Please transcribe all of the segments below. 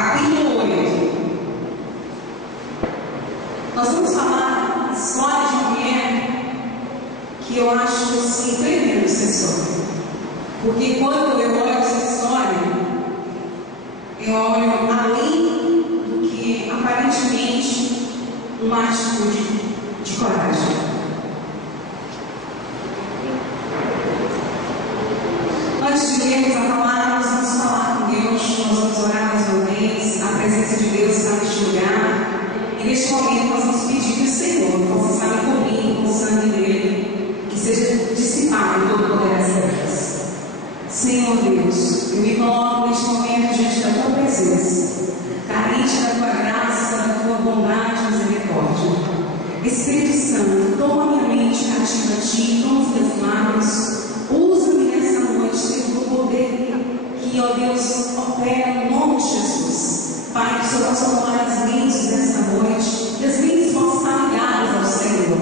capítulo 8. Nós vamos falar a história de uma mulher que eu acho assim tremenda essa história. Porque quando eu olho essa história, eu olho além do que aparentemente uma atitude de coragem. Antes de lermos a palavra, nós vamos falar com Deus, nós vamos orar mais uma vez. A presença de Deus está neste lugar. E neste momento nós vamos pedir que o Senhor possa estar me cobrindo com o sangue dele, que seja dissipado todo o poder das trevas. Senhor Deus, eu me coloco neste momento diante da tua presença, carente da tua graça, da tua bondade e misericórdia. Espírito Santo, toma minha mente cativa a ti, toma os meus lábios, usa-me nessa noite, segundo o poder que, ó Deus, opera no nome de Jesus. Pai, que o Senhor possa tomar as mentes nessa noite, que as mentes possam estar ligadas ao Senhor.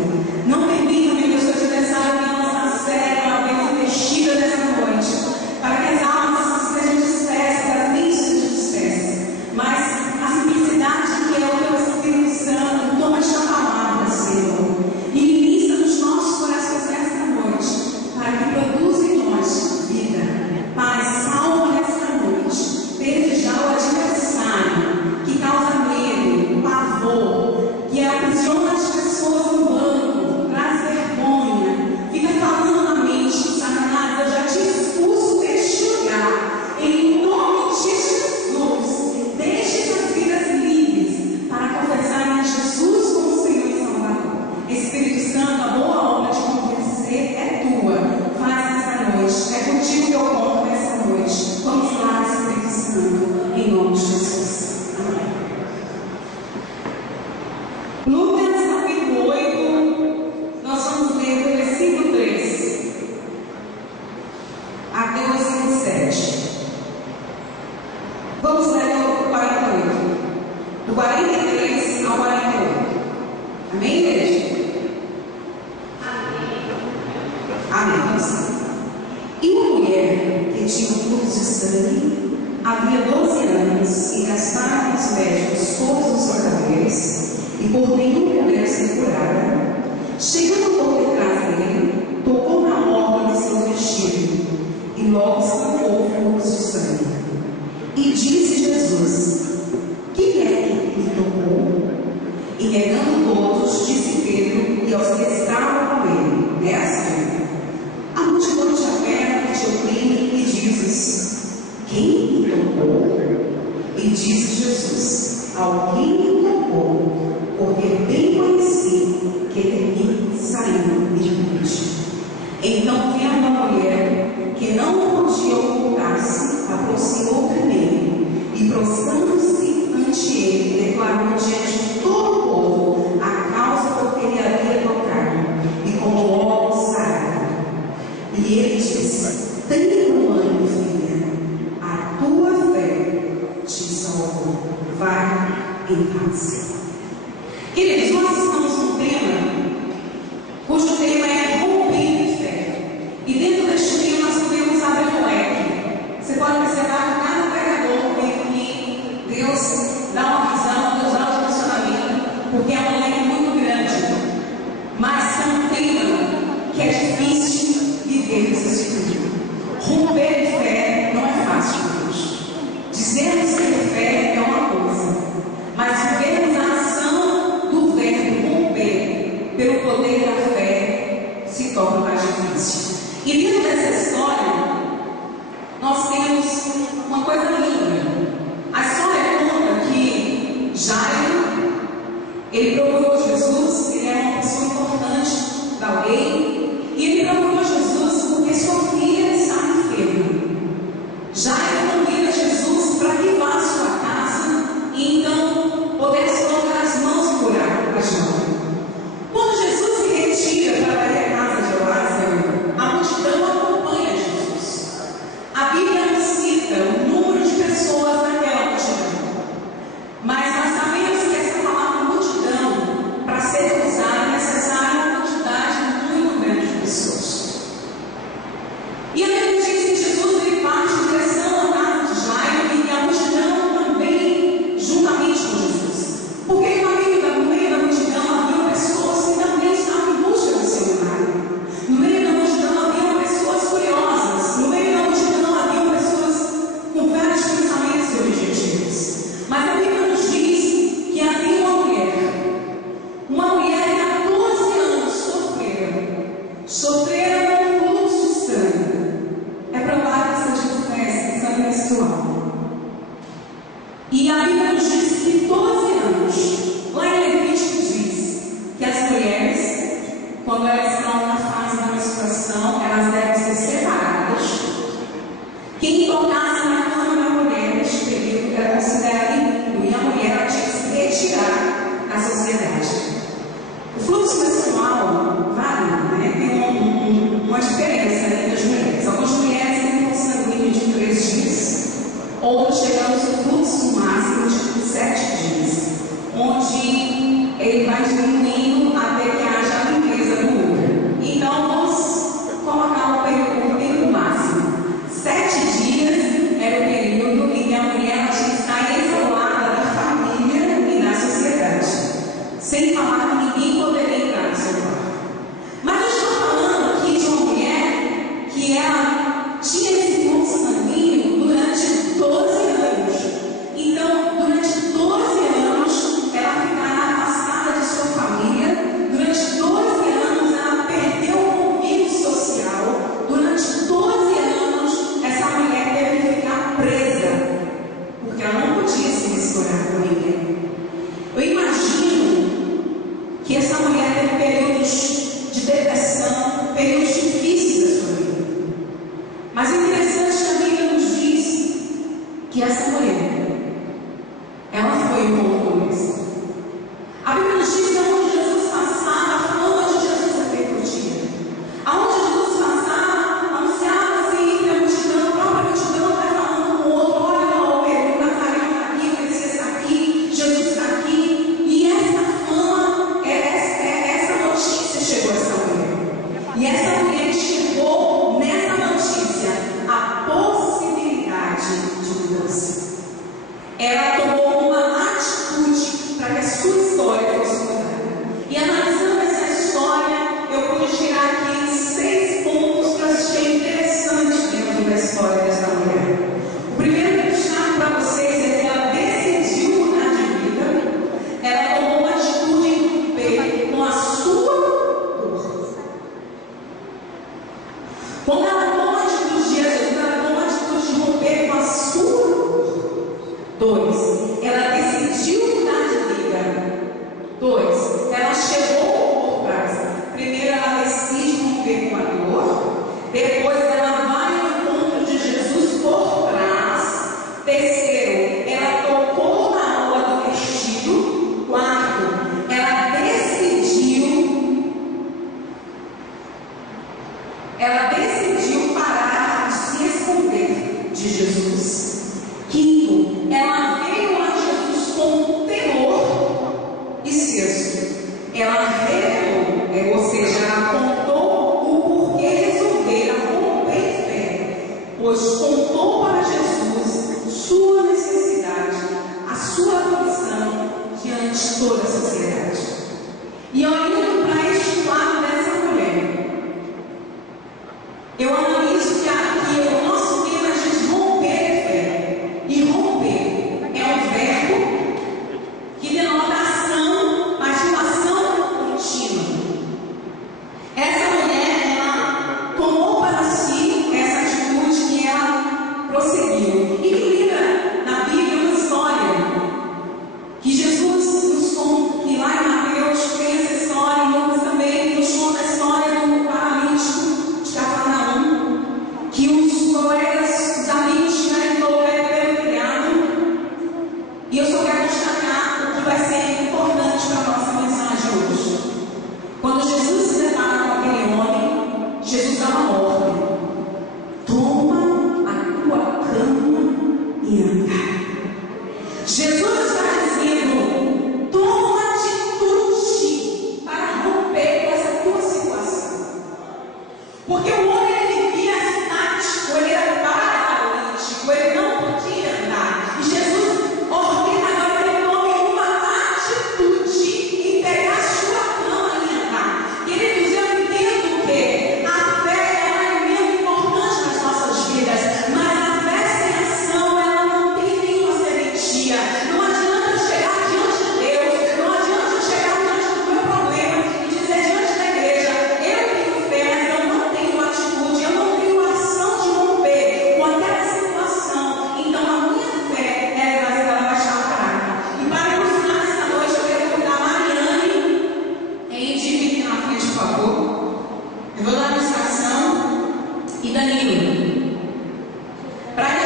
Não permita, meu Deus, que o adversário venha lançar cego, a venha investida nessa noite, para que as almas sejam dispersas, as mentes sejam dispersas. Mas a simplicidade que é o teu Espírito Santo, toma esta palavra, Senhor, e ministra nos nossos corações nesta noite, para que produza em nós vida. Pai, salva nesta noite, desde já o adversário que causa medo, pavor, que aprisiona as pessoas no banco, traz vergonha, fica falando na mente, Satanás, eu já te expulso deste lugar, em nome de Jesus, deixe essas vidas livres, para confessarem a Jesus como Senhor e Salvador. Espírito Santo, a boa obra de convencer é tua, faz nessa noite, é contigo que eu conto nessa noite. Vamos lá, Espírito Santo, em nome de Jesus. Amém. Lucas capítulo 8, nós vamos ler do versículo 3 até o versículo 7. Vamos ler do 48, do 43 ao 48. Amém, igreja? Amém. E uma mulher que tinha um fluxo de sangue, havia 12 anos, e gastaram os médicos todos os seus saberes, e por nenhum pudera ser curada, chegando por detrás dele, tocou na orla de seu vestido, e logo estancou o fluxo de sangue. E disse Jesus: quem é que me tocou? E negando todos, disse Pedro e aos que estavam com ele: Mestre, a multidão te aperta, te oprime, e dizes: quem me tocou? E disse Jesus: alguém me tocou, porque bem conheci que de mim saiu virtude. Então, vendo a mulher que não podia ocultar-se, aproximou primeiro e, prostrando-se ante ele, declarou diante de todo o povo a causa por que ele havia tocado e como logo saiu. E ele disse: tenha bom ânimo, filha, a tua fé te salvou. Vai em paz. Queridos, nós estamos num tema cujo tema é rompendo de fé. E dentro deste tema nós podemos abrir um leque. Você pode observar que cada pregador veio aqui, Deus dá uma visão, Deus dá um direcionamento, porque é um leque muito grande. Mas é um tema que é difícil viver nesse sentido. Romper de fé não é fácil, Deus. Dizermos ter fé é uma coisa, mas vivermos a ação do verbo que essa mulher, ela foi envolvida. A Bíblia nos diz que onde Jesus passava, a fama de Jesus repercutia. Aonde Jesus passava, anunciava-se entre a multidão, a própria multidão vai falando com o outro: olha, o Nazareno está aqui, o Messias está aqui, Jesus está aqui. E essa fama, essa notícia chegou a essa mulher. E essa mulher chegou nessa notícia a possibilidade de mudança. Ela tomou uma atitude para que a sua história fosse mudada. E analisando essa história, eu pude tirar aqui 6 pontos que eu achei interessantes dentro da história dessa mulher. O primeiro que eu trago para vocês é que ela decidiu mudar de vida. Ela tomou uma atitude em romper com a sua dor. Quando ela tomou uma atitude de Jesus, ela tomou uma atitude de romper com a sua dor. 2. Ela decidiu mudar de vida. 2. Ela chegou por trás. Primeiro, ela decide romper com a dor. Depois, ela vai ao encontro de Jesus por trás. Terceiro, ela tocou na orla do vestido. 4. Ela decidiu parar de se esconder de Jesus. 5. Ela veio a Jesus com temor. E 6. Ela revelou, ou seja, ela contou o porquê resolver romper em fé, pois contou para Jesus sua necessidade, a sua condição diante de toda a sociedade. E olhando para este lado dessa mulher, eu analiso que aqui o nosso tema é a gente romper em fé. E romper é um verbo que denota ação, mas uma ação contínua. Essa mulher, ela tomou para si essa atitude e ela prosseguiu. E me lembra na Bíblia uma história que Jesus nos conta, que lá em Mateus tem essa história, em Lucas também nos conta a história do paralítico de Cafarnaum, que os colegas, os amigos tiveram que colocar ele pelo telhado. E eu só quero destacar o que vai ser importante para a nossa mensagem hoje. Quando Jesus se depara com aquele homem, Jesus dá uma ordem: toma a tua cama e anda. Jesus está dizendo: toma uma atitude para romper com essa tua situação. Porque o homem, ele vivia asmático, ele era paralítico, ele não podia andar. E Jesus ordena agora que ele tome uma atitude em pegar a sua cama e andar. Queridos, eu entendo que a fé é um elemento importante nas nossas vidas, mas a fé sem ação, ela não tem nenhuma serventia. Não adianta eu chegar diante de Deus, não adianta eu chegar diante do meu problema e dizer diante da igreja: eu tenho fé, mas eu não tenho atitude, eu não tenho ação de romper com aquela situação. Então a minha fé, ela vai estar parada. E para ilustrar essa noite, eu quero convidar a Mariane em dividir na frente, por favor. Eu vou dar a ilustração e Danilo, para que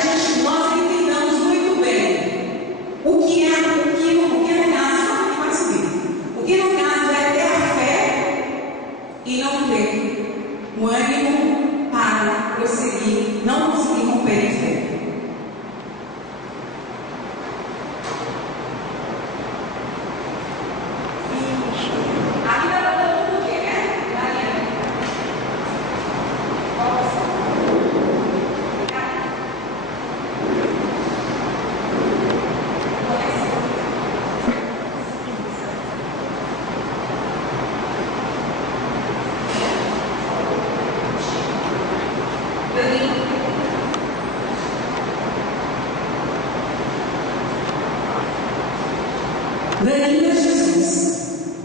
nós entendamos muito bem o que no caso, pode subir. O que no caso é ter a fé e não ter o ânimo para prosseguir, não conseguir romper em fé. Aqui está todo mundo o quê, né? Danilo é Jesus.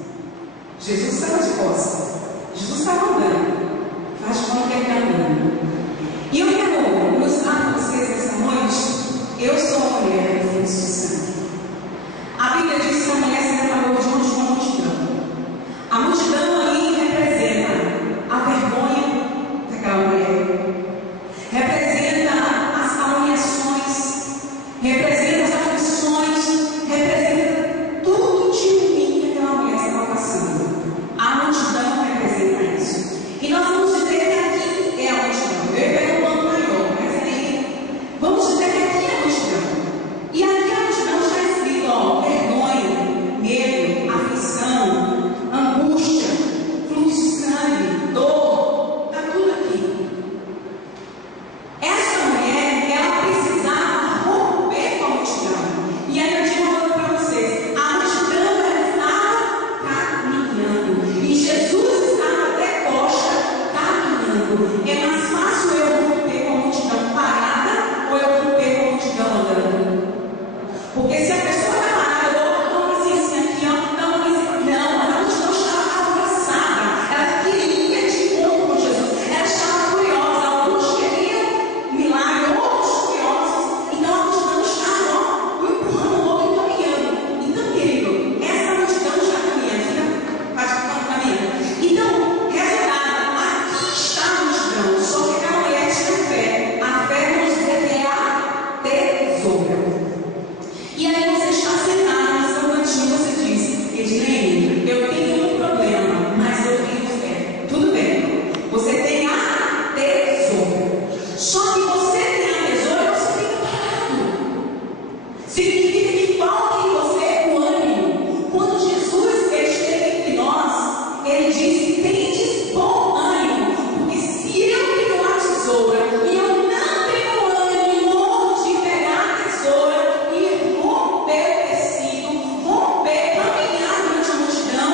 Jesus estava de costas. Jesus estava andando. Faz de conta que ele está andando. E eu quero mostrar para vocês essa noite: eu sou a mulher do fluxo de sangue. A Bíblia diz que a mulher se deparou diante de uma multidão. A multidão ali representa a vergonha daquela mulher, representa as caluniações, tesoura. E aí você está sentado no seu cantinho, você diz: Edilene, eu tenho um problema, mas eu tenho fé. Tudo bem, você tem a tesoura. Só que você tem a tesoura, você fica parado. Significa que falta em você o ânimo. Quando Jesus esteve entre nós, ele disse: tendes bom ânimo, porque se eu tenho a tesoura e eu não tenho ânimo de pegar a tesoura e romper o tecido, caminhar durante a multidão,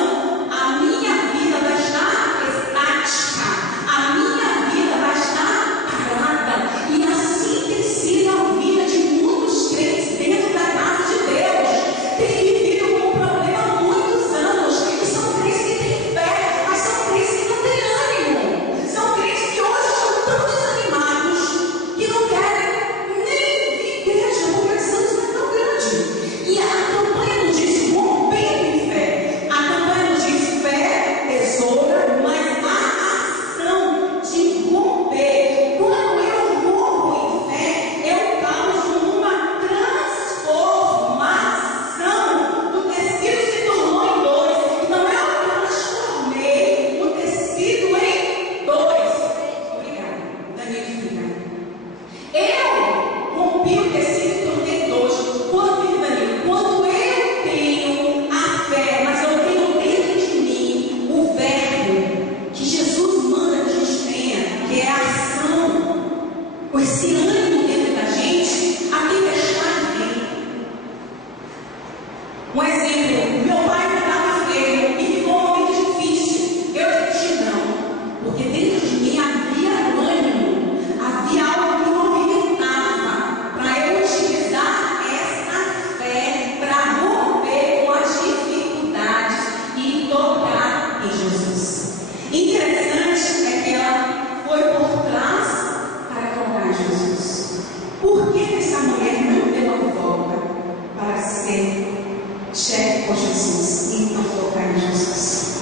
a minha vida vai estar estática, a minha vida vai estar parada. E assim tem sido a vida de muitos crentes dentro da casa de Deus. Tem vivido com um problema há muitos anos, e são crentes que têm fé, mas são crentes que não têm ânimo. São crentes que hoje estão tão desanimados que não querem nem vir à igreja, porque a distância é tão grande. E a campanha nos diz rompendo em fé. A campanha nos diz fé, tesoura, mas a ação de romper. Quando eu rompo em fé, eu causo uma transformação. O tecido se tornou em dois. Então eu transformei o tecido em dois. Obrigada, Daniel, fica. Eu rompi o tecido e tornei dois. Quando eu tenho a fé, mas eu tenho dentro de mim o verbo que Jesus manda que a gente tenha, que é a ação, esse ânimo dentro da gente, a tempestade vem. Um exemplo: meu pai estava enfermo e ficou um momento difícil. Eu disse não, porque dentro de mim havia ânimo, havia algo que me movimentava para eu utilizar essa fé para romper com as dificuldades e tocar em Jesus. Interessante é que ela foi por trás para tocar em Jesus. Por que essa mulher não deu a volta para ser chefe com Jesus e não tocar em Jesus?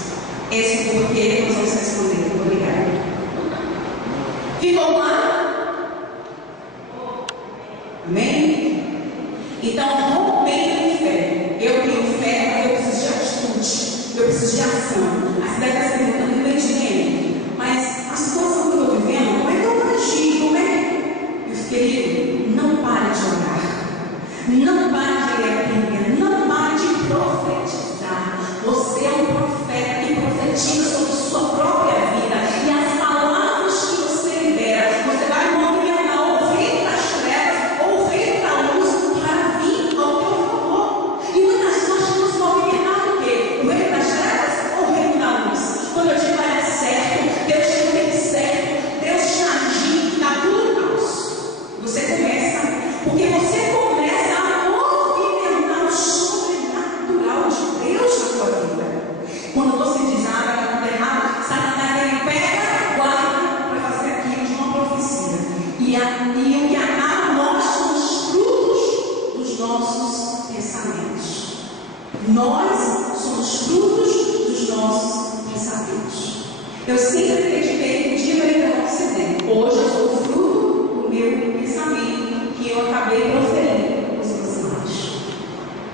Esse porquê nós vamos responder. Obrigada. Ficou claro? Amém? Então, rompendo em fé. Eu tenho fé, mas eu preciso de atitude. Eu preciso de ação. A cidade está se perguntando, Edilene, mas a situação que eu estou vivendo, como é que eu vou agir? Como é que... Meus queridos, não pare de orar. Não pare de ler a Bíblia. Não pare de profetizar. Você é um profeta que profetiza sobre sua própria vida. E as palavras que você libera, você vai movimentar o reino das trevas ou o reino da luz para vir ao teu favor. E muitas vezes nós temos movimentado o quê? O reino das trevas ou o reino da luz? Quando eu digo vai dar certo, Deus te tem certo, Deus te agir, está tudo caos. Você começa, porque você começa a movimentar o sobrenatural de Deus na sua vida. Quando você diz, vai tudo errado, Satanás ele pega, guarda para fazer aquilo de uma profecia. E o que acaba nós são os frutos dos nossos pensamentos. Nós somos frutos dos nossos pensamentos. Eu sempre acreditei que um dia eu ia pegar você dentro. Hoje eu sou fruto do meu pensamento que eu acabei proferindo os meus lábios.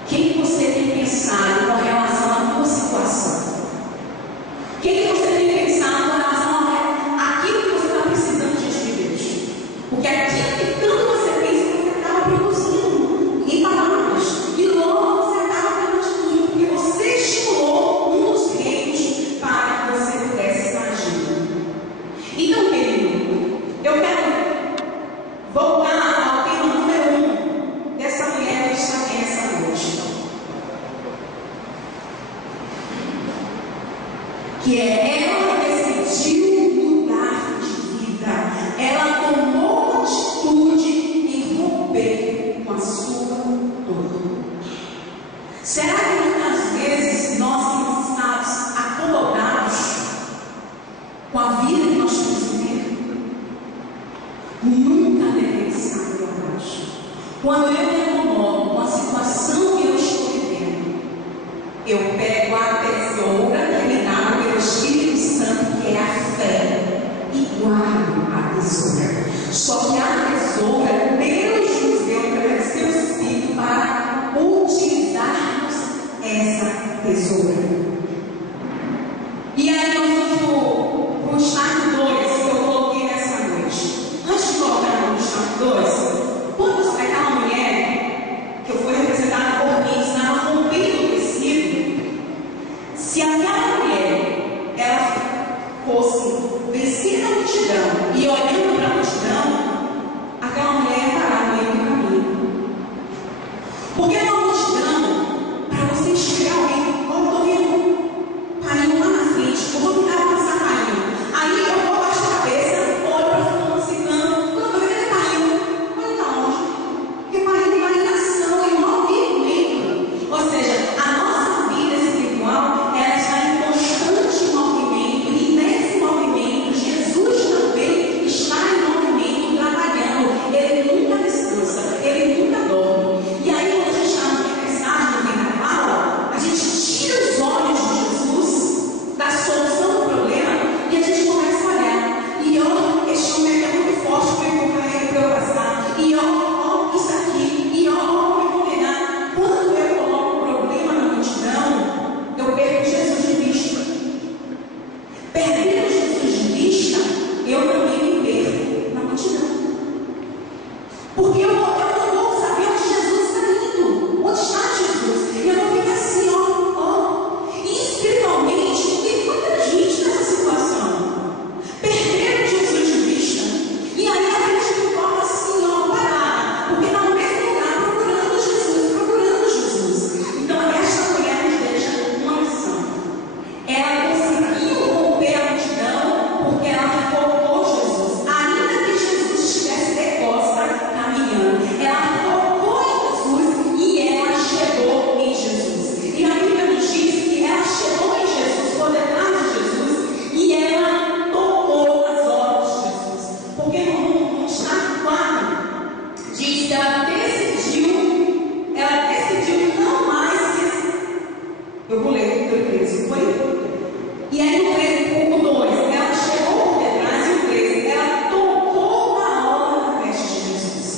Quem você tem pensado com relação à tua situação? Quem você tem pensado com relação àquilo que você está precisando diante de Deus? Porque aquilo que tanto você pensa, você acaba produzindo em palavras. E logo você acaba tendo atitude, porque você estimulou um dos reinos para que você pudesse estar agindo. Então, querido, eu quero voltar ao tema número 1 dessa mulher que está aqui nessa noite. Que é ela decidiu mudar de vida. Ela tomou atitude em romper com a sua dor. Será que muitas vezes nós que estamos acomodados com a vida que nós temos vivido? Nunca devemos estar acomodados. Quando eu me acomodo com a situação que eu estou vivendo, eu pego a tesoura que me dá pelo Espírito Santo, que é a fé, e guardo a tesoura. Só que a tesoura, Deus nos deu, Deus Porque é uma multidão, para você enxergar alguém, ó, estou vendo caindo lá na frente, eu vou tentar passar caindo. Aí eu vou abaixar a cabeça, olho para fulano, ciclano, quando eu vejo ele caindo, olha está longe. Porque caindo em variação, em movimento. Ou seja, a nossa vida espiritual, ela está em constante movimento, e nesse movimento, Jesus também está em movimento, trabalhando. Ele nunca descansa, ele nunca dorme. E aí, quando a gente está no mensagem, no fim da fala, a gente tira os olhos de Jesus, da solução do problema, e a gente começa a olhar. E ó, este homem é muito forte para eu passar. E ó, isso aqui. E ó, me condenar. Quando eu coloco o problema na multidão, eu perco Jesus de vista. Perdendo Jesus de vista, eu também me perco na multidão. Porque eu não vou saber onde Jesus está indo. Onde está Jesus? E eu vou ficar assim, ó. E espiritualmente, tem muita gente nessa situação. Perderam Jesus de vista. E aí a gente fica assim, ó, parada. Porque está no mesmo lugar, procurando Jesus. Então, esta mulher nos deixa uma lição. Ela conseguiu romper a multidão porque ela focou Jesus. Ainda que Jesus estivesse de costa caminhando, ela focou em Jesus e ela chegou em Jesus. E a Bíblia nos diz que ela chegou em Jesus, por detrás de Jesus, e ela tocou as obras de Jesus. Porque no destaque 4 diz que ela decidiu não mais eu vou ler o 13, foi? E aí no 13, o 2, ela chegou por detrás, e o 13, ela tocou na orla da veste de Jesus.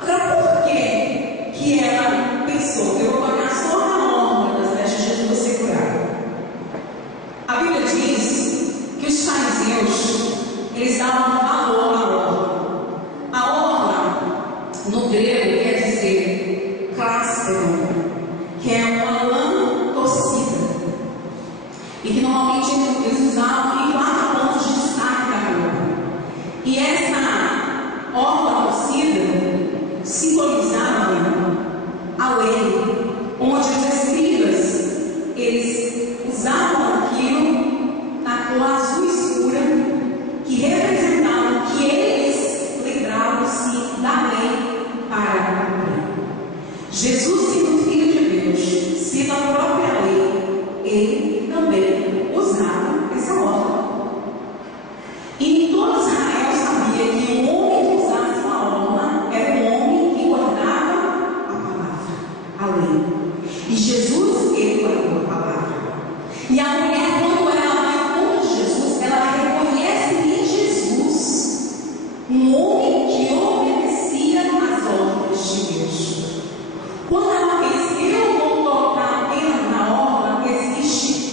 Agora, por que ela pensou, eu vou tocar só na orla das vestes de Jesus, vou ser curada? A Bíblia diz que os fariseus, eles davam valor à orla. A orla, no grego, quer dizer cláspero, que é uma lã torcida, e que normalmente eles usavam em 4 pontos de destaque da roupa. E essa orla torcida simbolizava a lei, onde os escribas, eles usavam aquilo na cor azul escura, que representavam que eles lembravam-se da lei para cumprir. Jesus, sendo filho de Deus, sendo a própria lei, ele também usava essa orla. E todo Israel sabia que o homem que usasse uma orla era um homem que guardava a palavra, a lei. E Jesus, ele guardou a palavra. E a mulher, quando ela vai contra Jesus, ela reconhece em Jesus um homem que obedecia às ordens de Deus. Quando ela diz, eu vou tocar apenas na orla, existe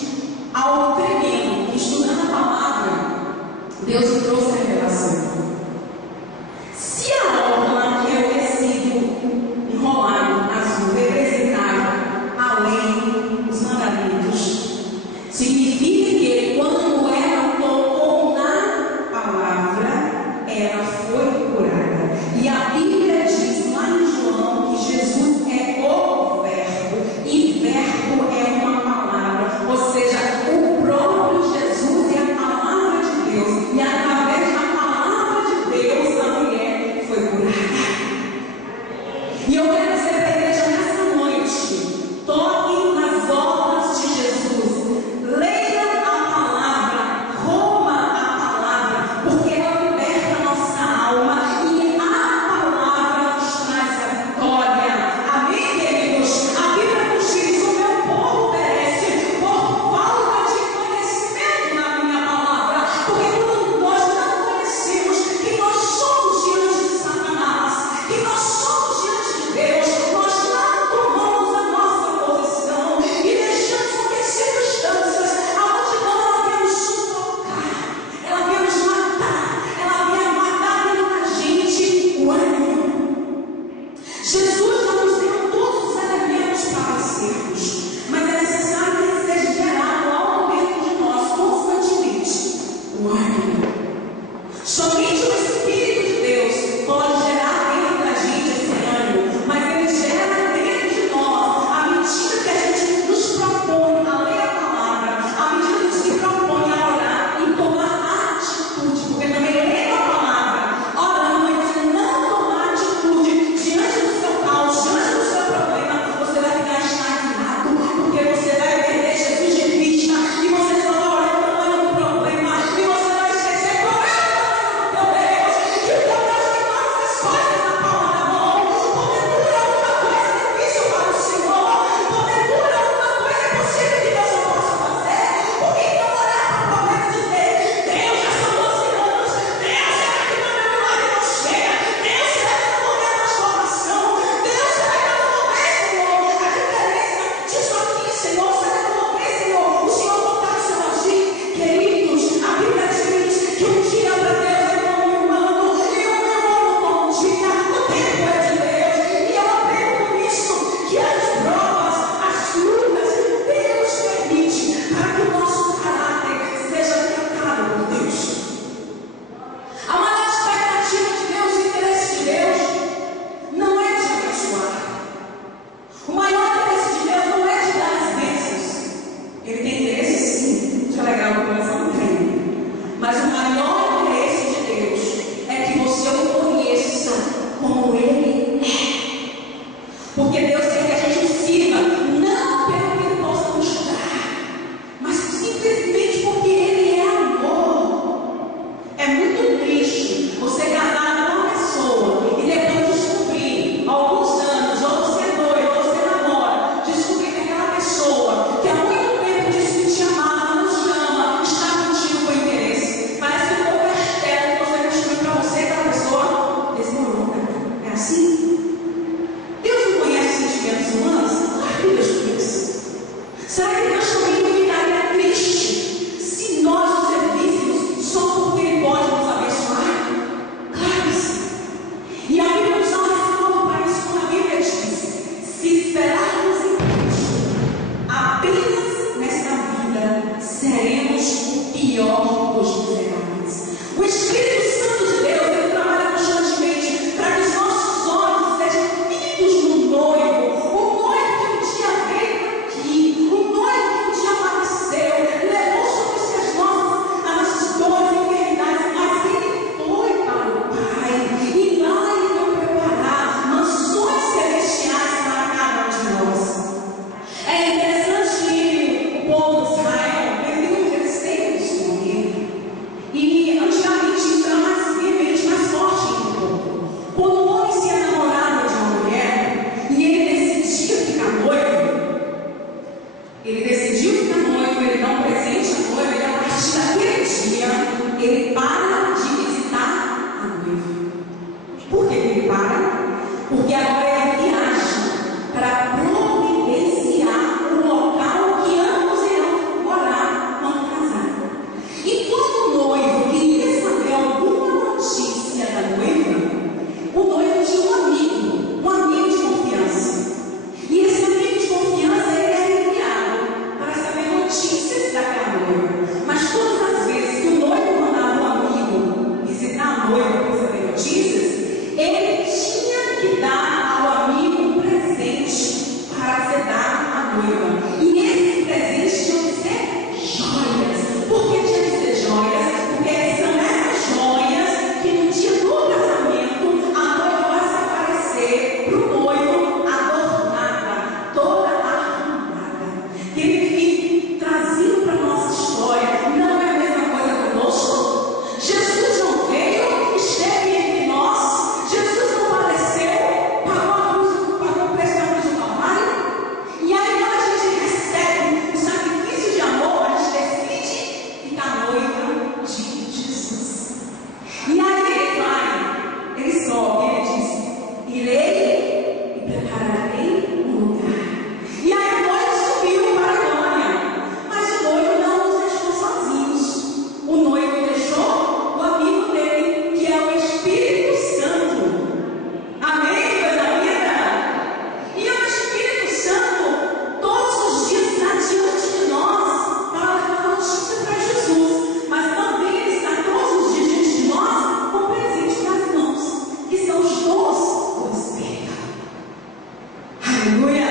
Aleluia!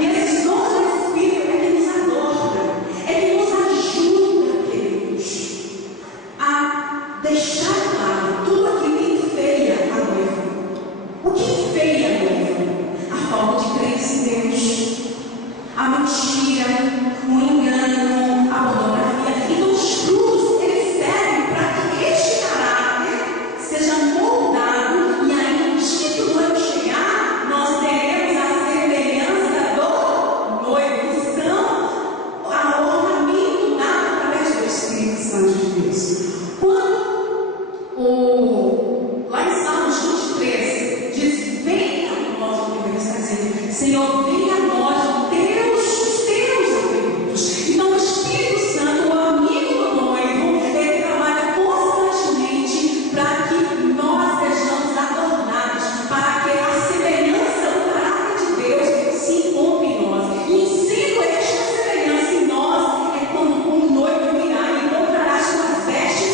E esses dons do Espírito é que nos adorna, é que nos ajuda, queridos, a deixar claro tudo aquilo que enfeia a noiva. O que enfeia a noiva? A falta de crença em Deus, a mentira, o engano, a pornografia. Então os frutos, eles servem para que este caráter seja moldado e aí, no dia que o noivo chegar, nós teremos a semelhança do noivo. Então, o ornamento dado através do Espírito Santo de Deus. Quando lá em Salmos 23 diz: venha a nós, o que está dizendo, Senhor, venha a nós, os teus atributos. Então o Espírito Santo, o amigo do noivo, ele trabalha constantemente para que nós sejamos adornados, para que a semelhança do caráter de Deus se encontre em nós. E sendo esta semelhança em nós, é quando o noivo virá e encontrará suas vestes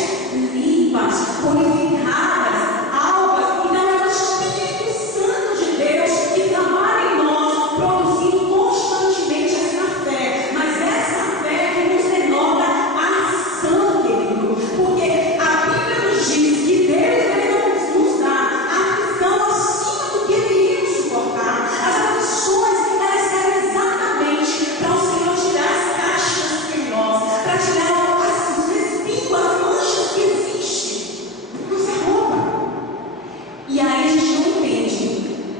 limpas, purificadas, alvas. Então é o Espírito Santo de Deus que trabalha em nós, produzindo constantemente essa fé. Mas essa fé que nos denota a ação, querido, porque a Bíblia nos diz que Deus não nos dá a aflição acima do que deveríamos suportar. As aflições, elas servem exatamente para o Senhor tirar as caixas em nós, para tirar os espinhos, as manchas que existem na nossa roupa. E aí a gente não entende.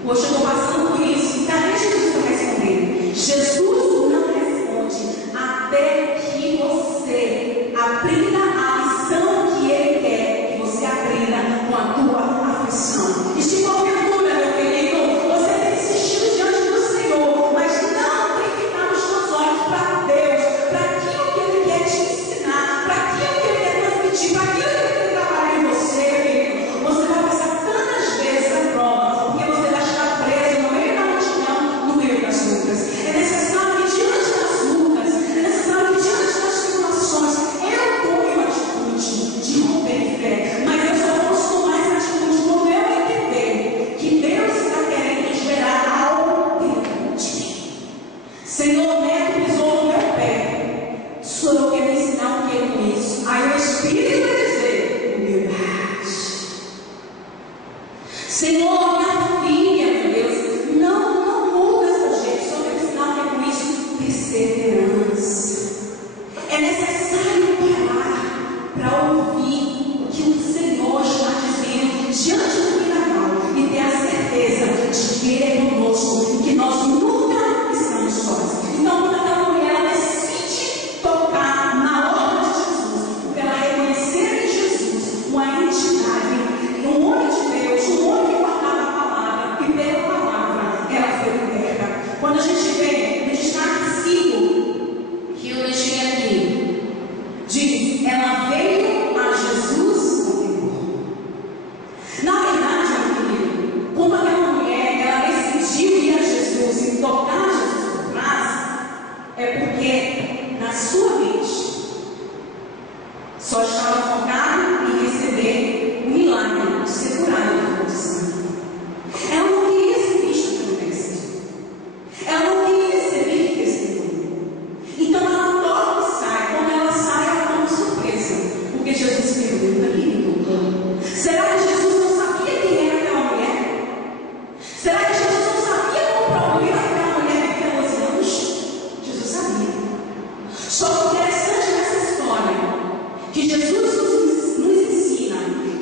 Poxa, eu estou passando por isso. Cadê Jesus para responder? Jesus não responde até que você aprenda a lição que Ele quer que você aprenda com a tua aflição. E se porventura, meu querido, você tem insistido diante do Senhor, mas não tem ficado os seus olhos para Deus, para aquilo que Ele quer te ensinar, para aquilo que Ele quer transmitir, para aquilo que Ele quer trabalhar em você, querido, você vai passar tantas vezes a prova, porque você vai estar preso no meio da multidão, no meio das lutas. É necessário que diante das lutas, é necessário que diante das tribulações, eu tome uma atitude de romper fé. Mas eu só posso tomar essa atitude quando eu entender que Deus está querendo me gerar algo dentro de mim. Senhor, mete o pisou no meu pé. O Senhor quer me ensinar o que é com isso. Aí o Espírito vai dizer: humildade. Senhor, minha filha, meu Deus, não muda seu jeito. Só quer ensinar o que é com isso. Perseverança. É necessário parar para ouvir o que o Senhor está dizendo diante do final e ter a certeza de que Ele é conosco e que nós nunca estamos sós. Então, quando aquela mulher ela decide tocar na obra de Jesus, porque ela reconheceu em Jesus uma entidade, um homem de Deus, um homem que guardava a palavra, e pela palavra ela foi liberta. Quando a gente vê no destaque 5, que eu deixei aqui, diz: ela veio a Jesus com temor. Na verdade, meu querido, quando aquela mulher ela decidiu ir a Jesus e tocar Jesus por trás, é porque na sua mente só estava focado em receber o milagre de ser curada da condição. Ela não queria ser vista pelo Mestre. Ela não queria ser vista testemunha. Então ela toca e sai. Quando ela sai, ela toma surpresa. Porque Jesus pergunta: quem me tocou? Será que Jesus não sabia quem era aquela mulher? Será que Jesus não sabia qual o problema daquela mulher que tinha 12 anos? Jesus sabia. Só que o interessante nessa história, que Jesus nos ensina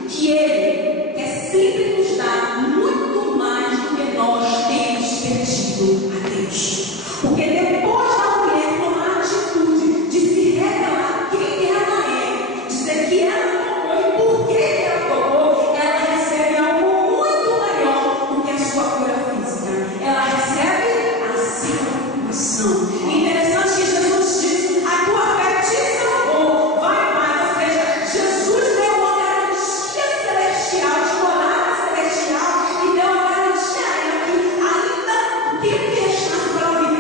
que Ele quer sempre nos dar muito mais do que nós temos pedido a Deus. Porque depois da mulher tomar a atitude de se revelar quem ela é, dizer que ela tocou e por que ela tocou, ela recebe algo muito maior do que a sua cura física. Ela recebe a salvação. Interessante que Jesus diz: a tua fé te salvou, vai mais. Ou seja, Jesus deu uma garantia celestial, de morada celestial, e deu uma garantia a ela que ainda o tempo que restava para a vida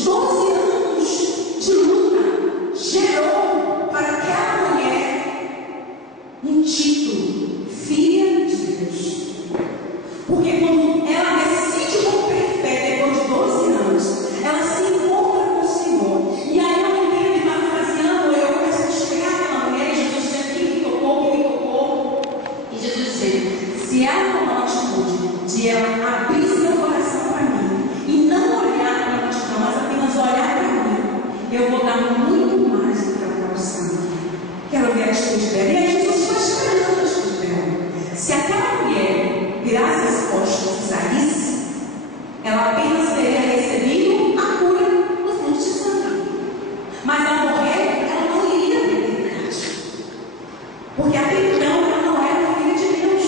Os 12 anos de luta gerou para aquela mulher um título, filha de Deus. Porque quando ela decide romper fé depois de 12 anos, ela se encontra com o Senhor. E aí eu entendo que parafraseando, eu começo a enxergar aquela mulher, Jesus dizendo que me tocou. E Jesus dizendo, se ela tomar uma atitude de ela abrir seu coração para mim, e não olhar para a multidão, mas apenas olhar para mim, eu vou dar muito mais do que ela está. Quero ver a atitude dela. E aí Jesus está esperando a atitude dela. Se aquela mulher virasse as costas a isso, ela apenas teria recebido a cura do fluxo de sangue. Mas ao morrer, ela não iria para a eternidade. Porque até então ela não era filha de Deus.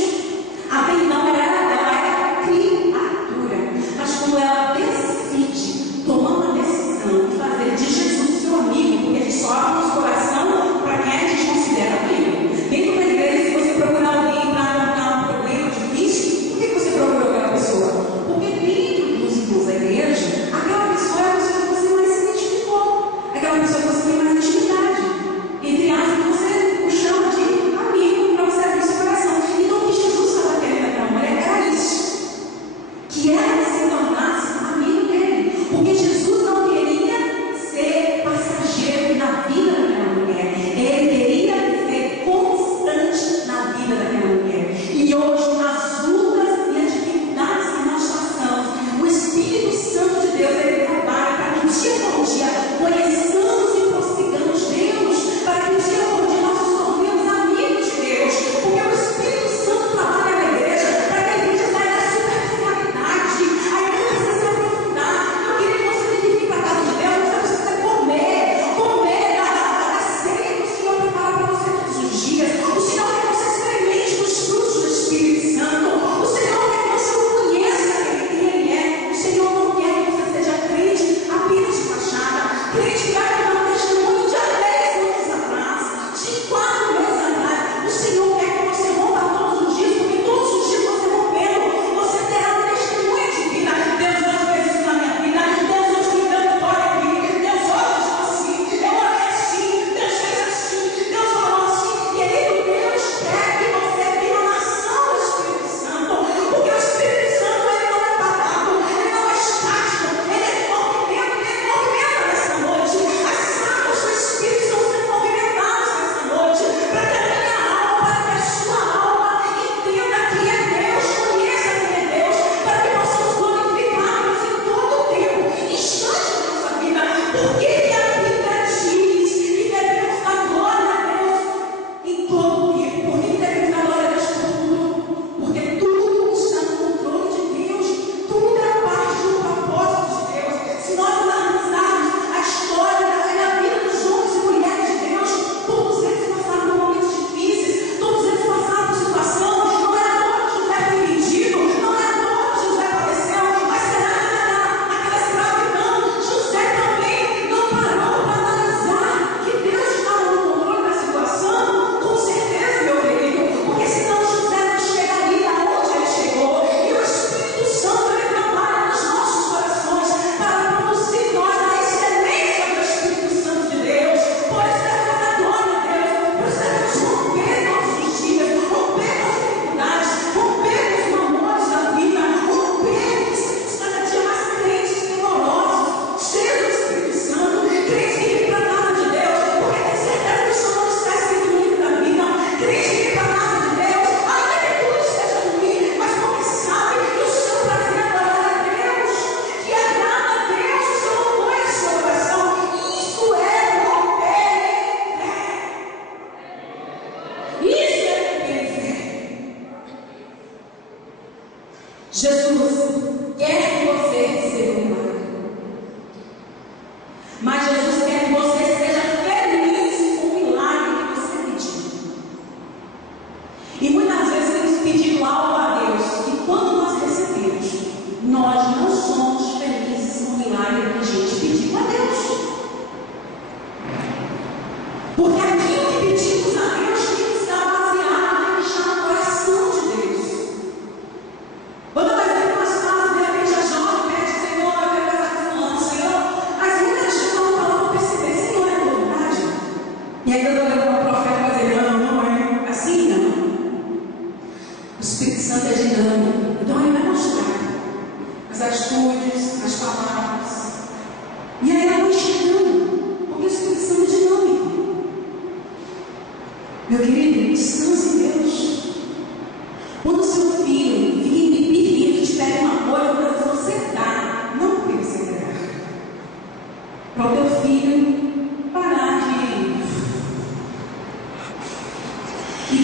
Até então ela era criatura. Mas quando ela decide tomar uma decisão de fazer de Jesus seu amigo, porque a gente só abre nosso coração para quem a gente considera amigo.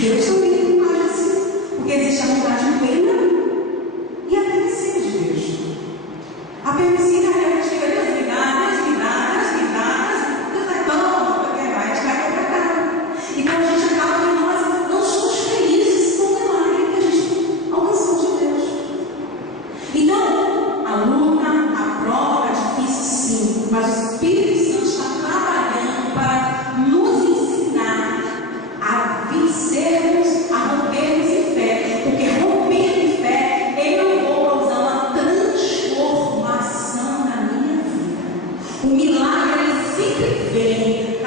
Deus também tem mais assim, porque existe a vontade plena e a permissiva de Deus. A permissiva é a gente fica, Deus me dá, Deus me dá, Deus me dá, Deus vai tão, porque vai, a gente vai quebrar. Então a gente acaba que nós não somos felizes com o milagre que a gente alcançou de Deus. Então, a luta, a prova é difícil sim, mas o Espírito Santo está trabalhando para nos ensinar a vencermos, a rompermos em fé, porque romper em fé, eu vou causar uma transformação na minha vida. O milagre ele sempre vem